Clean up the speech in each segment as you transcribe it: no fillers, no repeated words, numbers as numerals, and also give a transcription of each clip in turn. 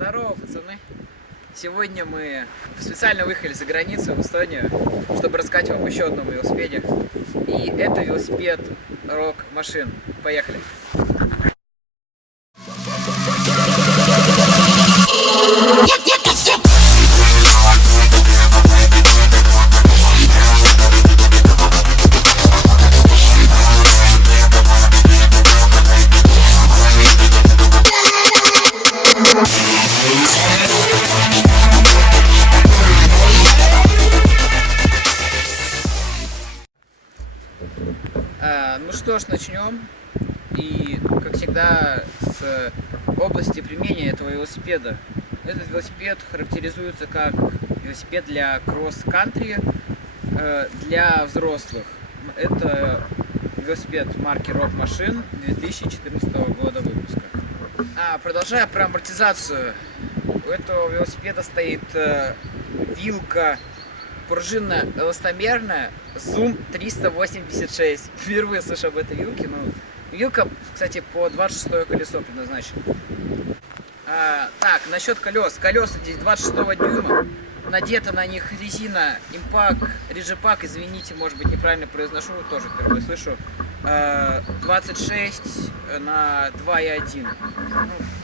Здорово, пацаны! Сегодня мы специально выехали за границу, в Эстонию, чтобы рассказать вам еще одном велосипеде. И это велосипед Rock Machine. Поехали! Ну что ж, начнем. И, как всегда, с области применения этого велосипеда. Этот велосипед характеризуется как велосипед для кросс-кантри для взрослых. Это велосипед марки Rock Machine 2014 года выпуска. Продолжая про амортизацию. У этого велосипеда стоит вилка пружинная эластомерная Zoom 386. Впервые слышу об этой вилке. Вилка, кстати, по 26 колесо предназначена. Так, насчет колес. Колеса здесь 26 дюйма. Надета на них резина Impact Rigipack. Извините, может быть, неправильно произношу, тоже впервые слышу. 26 на 2,1.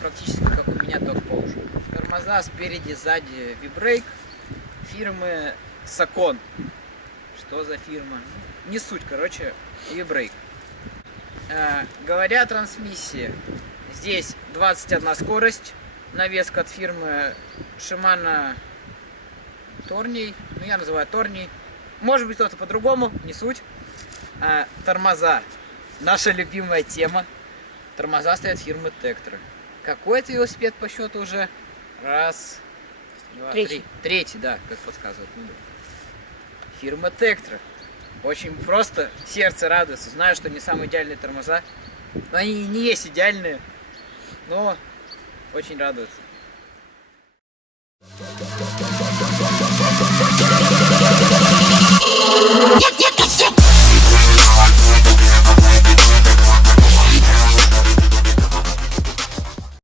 Практически как у меня, только позже. Тормоза спереди, сзади V-Brake фирмы Sakon. Что за фирма? Не суть, короче, V-Brake. Говоря о трансмиссии, здесь 21 скорость, навеска от фирмы Shimano Tourney, я называю Tourney, может быть кто-то по-другому, не суть. Тормоза, наша любимая тема, тормоза стоят фирмы Tektro. Какой это велосипед по счету уже? Раз, два, три. Третий, да, как подсказывает. Фирма Tektro. Очень просто, сердце радуется. Знаю, что не самые идеальные тормоза. Но они не есть идеальные. Но очень радуются.